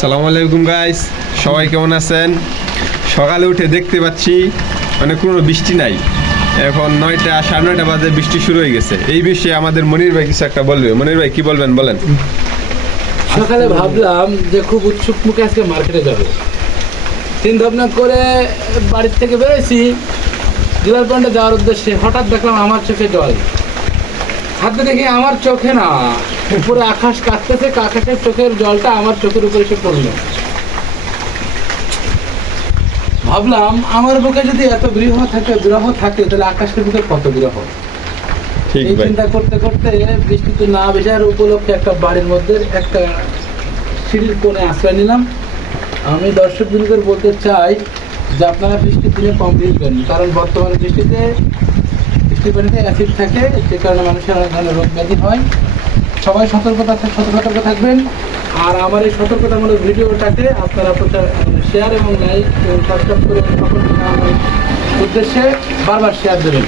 সালামু আলাইকুম গাইস, সবাই কেমন আছেন? সকালে উঠে দেখতে পাচ্ছি মানে কোনো বৃষ্টি নাই। এখন 9টা 9:30 বাজে বৃষ্টি শুরু হয়ে গেছে। এই বিষয়ে আমাদের মনির ভাই কিছু একটা বলবে। মনির ভাই কি বলবেন বলেন। সকালে ভাবলাম যে খুব উৎসুক মুখে আজকে মার্কেটে যাবো, চিন্তা ভাবনা করে বাড়ির থেকে বেরোইছি ডিলার পয়েন্টে যাওয়ার উদ্দেশ্যে। হঠাৎ দেখলাম আমার চোখে জল। হাতে দেখি আমার চোখে না, উপরে আকাশ কাটতেছে, আকাশের চোখের জলটা আমার চোখের উপরে এসে পড়লো। ভাবলাম আমার বুকে যদি এত বিরহ থাকে তাহলে আকাশের বুকে কত বিরহ। ঠিক এই ভাই, চিন্তা করতে করতে বৃষ্টিতে না ভেজার উপলক্ষে একটা বাড়ির মধ্যে একটা সিঁড়ির কোণে আশ্রয় নিলাম। আমি দর্শক বিন্দুদের বলতে চাই যে আপনারা বৃষ্টির দিনে কম ভিজবেন, কারণ বর্তমানে বৃষ্টির পানিতে অ্যাসিড থাকে, যে কারণে মানুষের অনেক ধরনের রোগ ব্যাধি হয়। সবাই সতর্ক থাকবেন। আর আমার এই সতর্কতামূলক ভিডিওটাকে আপনারা শেয়ার এবং লাইক এবং সাবস্ক্রাইব করে সকলকে আমার উদ্দেশ্যে বারবার শেয়ার দেবেন।